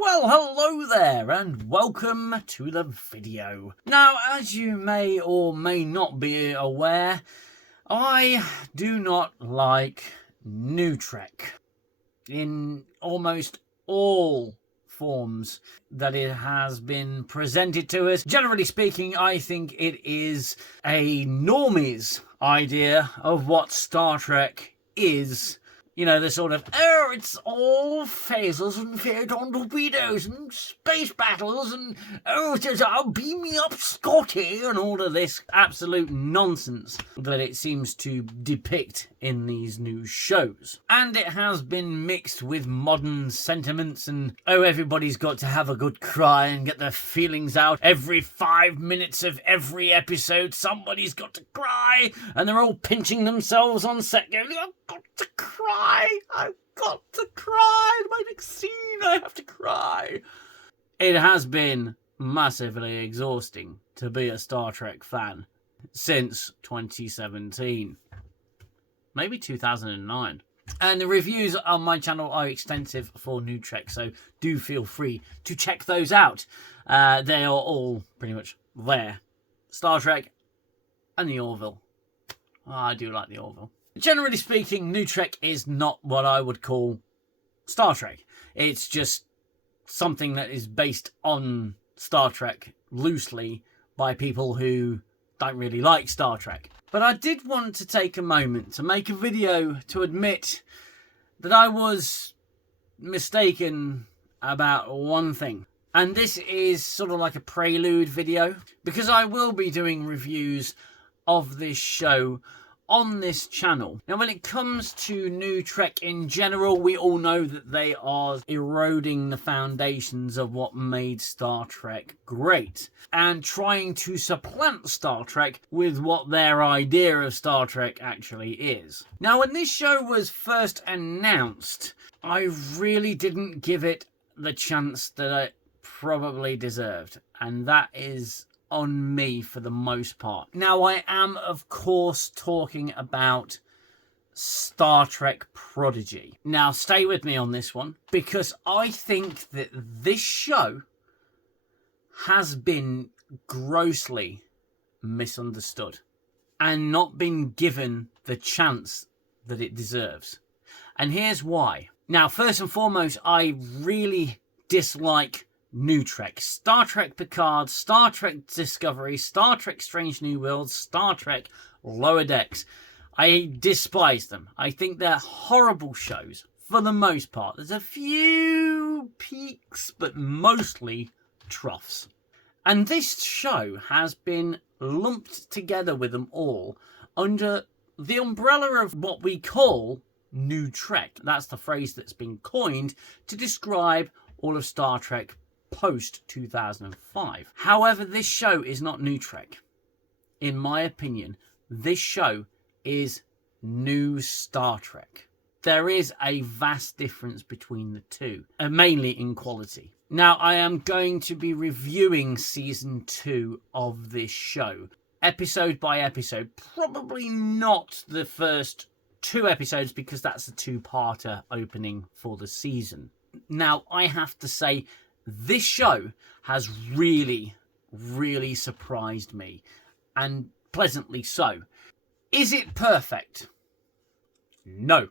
Well, hello there and welcome to the video. Now, as you may or may not be aware, I do not like new Trek in almost all forms that it has been presented to us. Generally speaking, I think it is a normie's idea of what Star Trek is. You know, the sort of, oh, it's all phasers and phaeton torpedoes and space battles and, oh, beam me up, Scotty, and all of this absolute nonsense that it seems to depict in these new shows. And it has been mixed with modern sentiments and, oh, everybody's got to have a good cry and get their feelings out. Every 5 minutes of every episode, somebody's got to cry, and they're all pinching themselves on set going, I've got to cry. I've got to cry. My next scene, I have to cry. It has been massively exhausting to be a Star Trek fan since 2017. Maybe 2009. And the reviews on my channel are extensive for new Trek, so do feel free to check those out. They are all pretty much there. Star Trek and the Orville. Oh, I do like the Orville. Generally speaking, new Trek is not what I would call Star Trek. It's just something that is based on Star Trek loosely by people who don't really like Star Trek. But I did want to take a moment to make a video to admit that I was mistaken about one thing. And this is sort of like a prelude video, because I will be doing reviews of this show on this channel. Now, when it comes to new Trek in general, we all know that they are eroding the foundations of what made Star Trek great and trying to supplant Star Trek with what their idea of Star Trek actually is. Now, when this show was first announced, I really didn't give it the chance that it probably deserved, and that is on me for the most part. Now, I am, of course, talking about Star Trek Prodigy. Now, stay with me on this one, because I think that this show has been grossly misunderstood and not been given the chance that it deserves. And here's why. Now, first and foremost, I really dislike new Trek. Star Trek Picard, Star Trek Discovery, Star Trek Strange New Worlds, Star Trek Lower Decks. I despise them. I think they're horrible shows for the most part. There's a few peaks, but mostly troughs. And this show has been lumped together with them all under the umbrella of what we call new Trek. That's the phrase that's been coined to describe all of Star Trek post 2005. However, this show is not new Trek. In my opinion, this show is new Star Trek. There is a vast difference between the two, mainly in quality. Now, I am going to be reviewing season 2 of this show, episode by episode. Probably not the first 2 episodes, because that's a 2-parter opening for the season. Now, I have to say, this show has really, really surprised me, and pleasantly so. Is it perfect? No.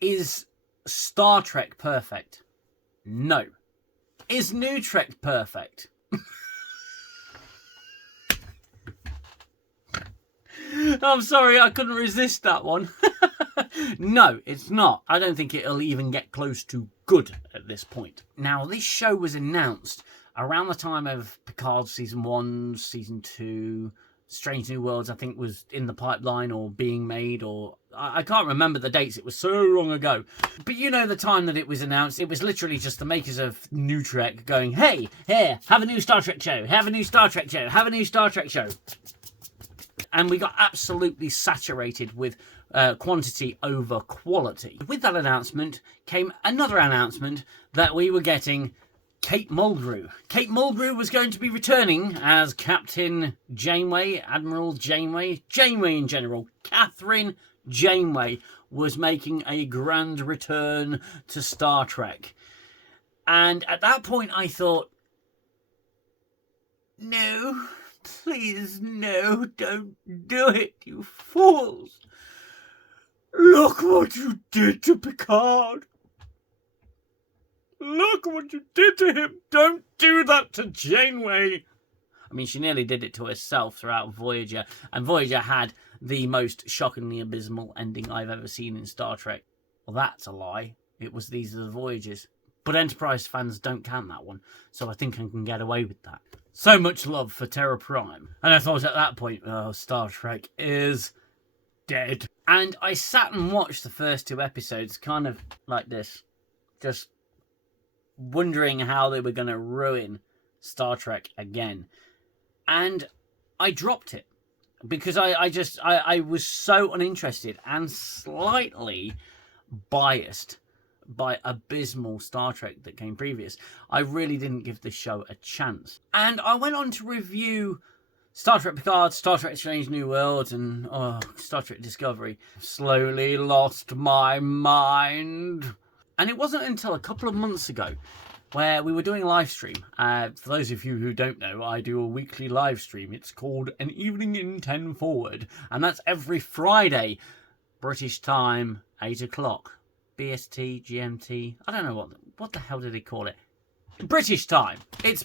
Is Star Trek perfect? No. Is new Trek perfect? I'm sorry, I couldn't resist that one. No, it's not. I don't think it'll even get close to good at this point. Now, this show was announced around the time of Picard Season 1, Season 2, Strange New Worlds, I think, was in the pipeline or being made, or I can't remember the dates. It was so long ago. But you know the time that it was announced, it was literally just the makers of new Trek going, hey, here, have a new Star Trek show, have a new Star Trek show, have a new Star Trek show. And we got absolutely saturated with quantity over quality. With that announcement came another announcement that we were getting Kate Mulgrew. Kate Mulgrew was going to be returning as Captain Janeway, Admiral Janeway in general. Catherine Janeway was making a grand return to Star Trek. And at that point I thought, no, please, no, don't do it, you fools. Look what you did to Picard. Look what you did to him. Don't do that to Janeway. I mean, she nearly did it to herself throughout Voyager. And Voyager had the most shockingly abysmal ending I've ever seen in Star Trek. Well, that's a lie. It was These Are the Voyagers. But Enterprise fans don't count that one. So I think I can get away with that. So much love for Terra Prime. And I thought at that point, oh, Star Trek is dead. And I sat and watched the first 2 episodes kind of like this. Just wondering how they were going to ruin Star Trek again. And I dropped it. Because I was so uninterested and slightly biased by abysmal Star Trek that came previous. I really didn't give this show a chance. And I went on to review Star Trek Picard, Star Trek Strange New Worlds, and Star Trek Discovery. Slowly lost my mind. And it wasn't until a couple of months ago where we were doing a live stream. For those of you who don't know, I do a weekly live stream. It's called An Evening in 10 Forward. And that's every Friday, British time, 8 o'clock. BST, GMT, I don't know what the hell did he call it? British time. It's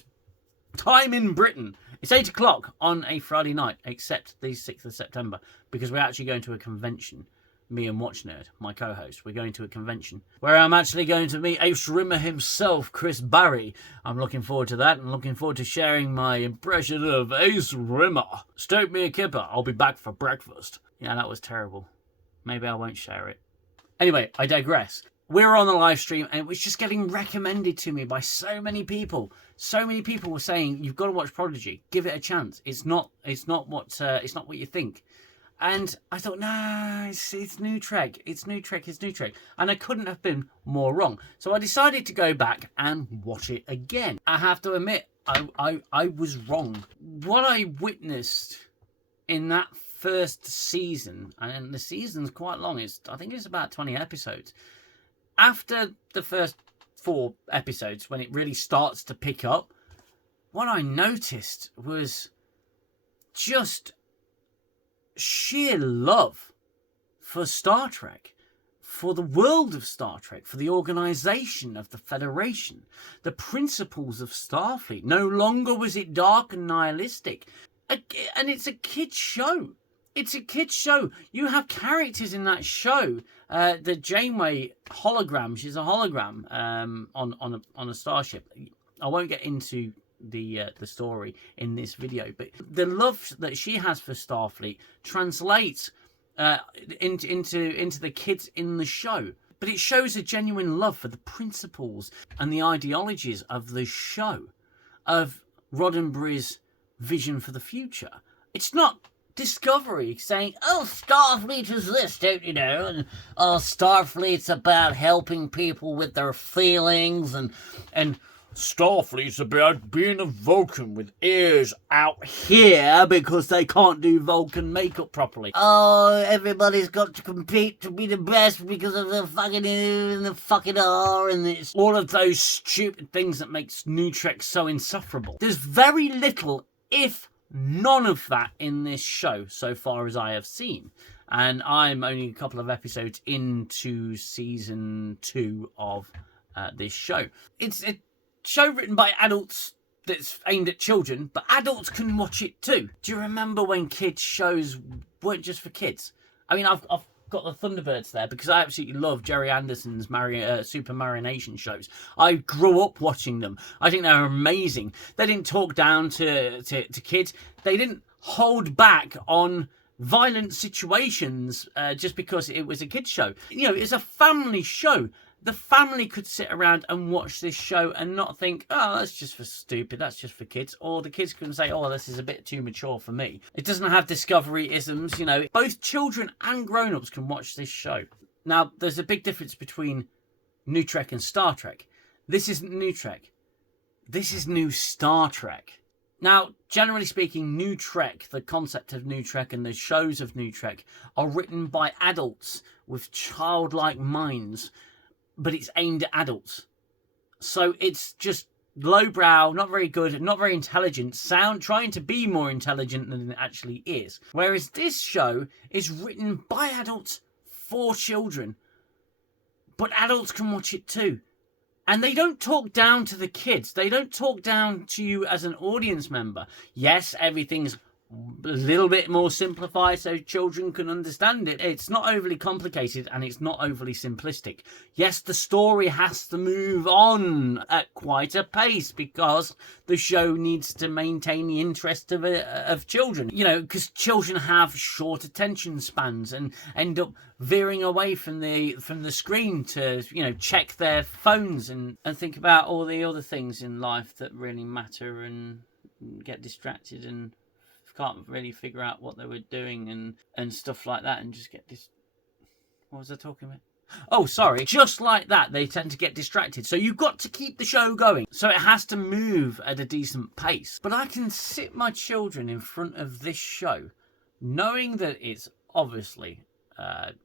time in Britain. It's 8 o'clock on a Friday night, except the 6th of September, because we're actually going to a convention. Me and Watch Nerd, my co-host, we're going to a convention where I'm actually going to meet Ace Rimmer himself, Chris Barry. I'm looking forward to that and looking forward to sharing my impression of Ace Rimmer. Stoke me a kipper, I'll be back for breakfast. Yeah, that was terrible. Maybe I won't share it. Anyway, I digress. We were on the live stream and it was just getting recommended to me by so many people. So many people were saying, you've got to watch Prodigy. Give it a chance. It's not what you think. And I thought, nah, it's New Trek. It's New Trek. And I couldn't have been more wrong. So I decided to go back and watch it again. I have to admit, I was wrong. What I witnessed in that first season, and the season's quite long, I think it's about 20 episodes. After the first 4 episodes, when it really starts to pick up, what I noticed was just sheer love for Star Trek, for the world of Star Trek, for the organisation of the Federation, the principles of Starfleet. No longer was it dark and nihilistic. And it's a kid's show. It's a kid's show. You have characters in that show. The Janeway hologram. She's a hologram on a starship. I won't get into the story in this video, but the love that she has for Starfleet translates into the kids in the show. But it shows a genuine love for the principles and the ideologies of the show, of Roddenberry's vision for the future. It's not Discovery saying, oh, Starfleet is this, don't you know? And oh, Starfleet's about helping people with their feelings, and Starfleet's about being a Vulcan with ears out here because they can't do Vulcan makeup properly. Oh, everybody's got to compete to be the best because of the fucking U and the fucking R, and it's all of those stupid things that makes New Trek so insufferable. There's very little, if none of that in this show so far as I have seen. And I'm only a couple of episodes into season 2 of this show. It's a show written by adults that's aimed at children, but adults can watch it too. Do you remember when kids shows weren't just for kids? I mean, I've got the Thunderbirds there because I absolutely love Jerry Anderson's Super Marination shows. I grew up watching them. I think they're amazing. They didn't talk down to kids. They didn't hold back on violent situations just because it was a kids show. You know, it's a family show. The family could sit around and watch this show and not think, oh, that's just for stupid, that's just for kids. Or the kids can say, oh, this is a bit too mature for me. It doesn't have Discovery-isms, you know. Both children and grown-ups can watch this show. Now, there's a big difference between New Trek and Star Trek. This isn't New Trek. This is new Star Trek. Now, generally speaking, New Trek, the concept of New Trek and the shows of New Trek are written by adults with childlike minds, but it's aimed at adults. So it's just lowbrow, not very good, not very intelligent, trying to be more intelligent than it actually is. Whereas this show is written by adults for children. But adults can watch it too. And they don't talk down to the kids. They don't talk down to you as an audience member. Yes, everything's a little bit more simplified so children can understand it. It's not overly complicated and it's not overly simplistic. Yes, the story has to move on at quite a pace because the show needs to maintain the interest of children. You know, because children have short attention spans and end up veering away from the screen to, you know, check their phones and think about all the other things in life that really matter and get distracted and can't really figure out what they were doing and stuff like that, and just get this. What was I talking about? Oh, sorry. Just like that, they tend to get distracted. So you've got to keep the show going. So it has to move at a decent pace. But I can sit my children in front of this show, knowing that it's obviously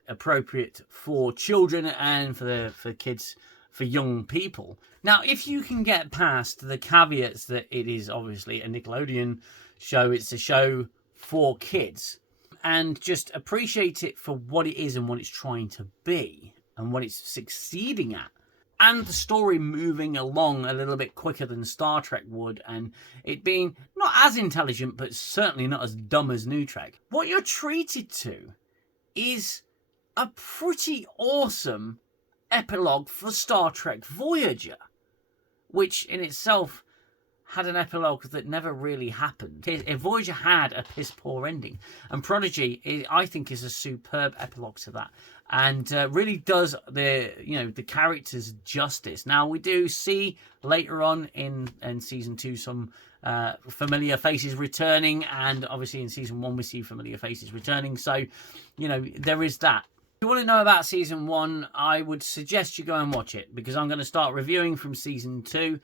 appropriate for children and for kids, for young people. Now, if you can get past the caveats that it is obviously a Nickelodeon show, it's a show for kids, and just appreciate it for what it is and what it's trying to be and what it's succeeding at, and the story moving along a little bit quicker than Star Trek would, and it being not as intelligent but certainly not as dumb as New Trek, what you're treated to is a pretty awesome epilogue for Star Trek Voyager, which in itself had an epilogue that never really happened. Voyager had a piss-poor ending, and Prodigy, I think, is a superb epilogue to that, and really does the characters justice. Now, we do see later on in season 2 some familiar faces returning, and obviously in season 1 we see familiar faces returning, so there is that. If you want to know about season 1, I would suggest you go and watch it, because I'm going to start reviewing from season 2.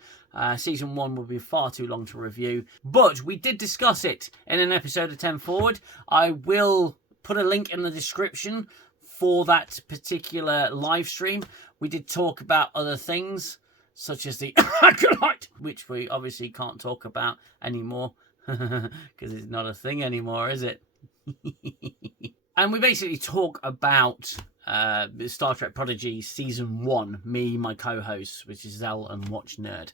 Season 1 will be far too long to review, but we did discuss it in an episode of 10 Forward. I will put a link in the description for that particular live stream. We did talk about other things, such as the acolyte, which we obviously can't talk about anymore, because it's not a thing anymore, is it? And we basically talk about Star Trek Prodigy Season 1, me, my co-hosts, which is Xell and Watch Nerd,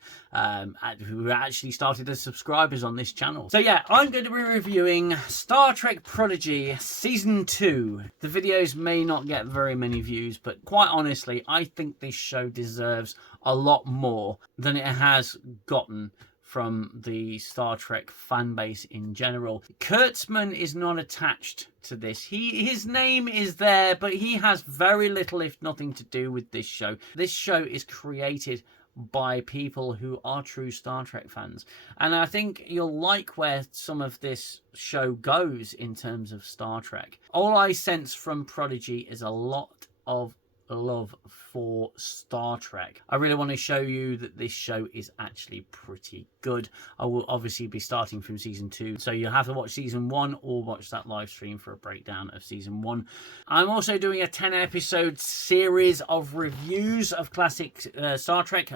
who actually started as subscribers on this channel. So yeah, I'm going to be reviewing Star Trek Prodigy Season 2. The videos may not get very many views, but quite honestly, I think this show deserves a lot more than it has gotten from the Star Trek fan base in general. Kurtzman is not attached to this. His name is there, but he has very little, if nothing, to do with this show. This show is created by people who are true Star Trek fans. And I think you'll like where some of this show goes in terms of Star Trek. All I sense from Prodigy is a lot of love for Star Trek. I really want to show you that this show is actually pretty good. I will obviously be starting from season 2, so you'll have to watch season 1 or watch that live stream for a breakdown of season 1. I'm also doing a 10-episode series of reviews of classic Star Trek.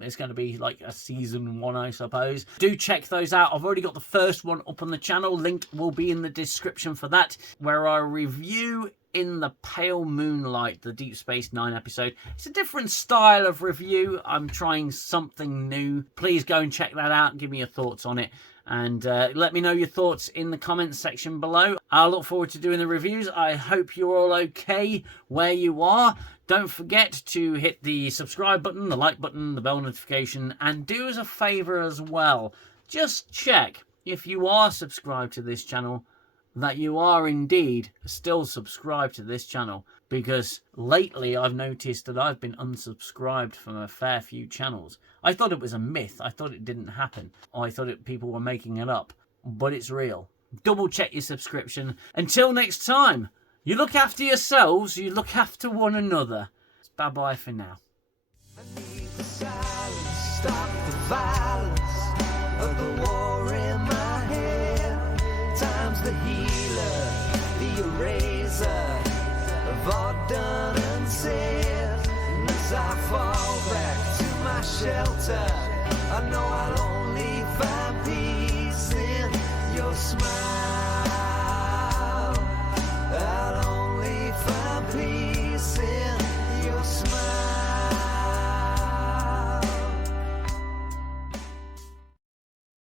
It's going to be like a season 1, I suppose. Do check those out. I've already got the first one up on the channel. Link will be in the description for that, where I review In the Pale Moonlight, the Deep Space Nine episode. It's a different style of review. I'm trying something new. Please go and check that out and give me your thoughts on it. And let me know your thoughts in the comments section below. I'll look forward to doing the reviews. I hope you're all okay where you are. Don't forget to hit the subscribe button, the like button, the bell notification, and do us a favor as well. Just check if you are subscribed to this channel that you are indeed still subscribed to this channel, because lately I've noticed that I've been unsubscribed from a fair few channels. I thought it was a myth. I thought it didn't happen. I thought people were making it up, but it's real. Double check your subscription. Until next time, you look after yourselves, you look after one another. Bye bye for now. I need the silence, stop the violence of the war in my head. Time's the healer, the eraser of all done and said. And as I fall back to my shelter. I know I'll only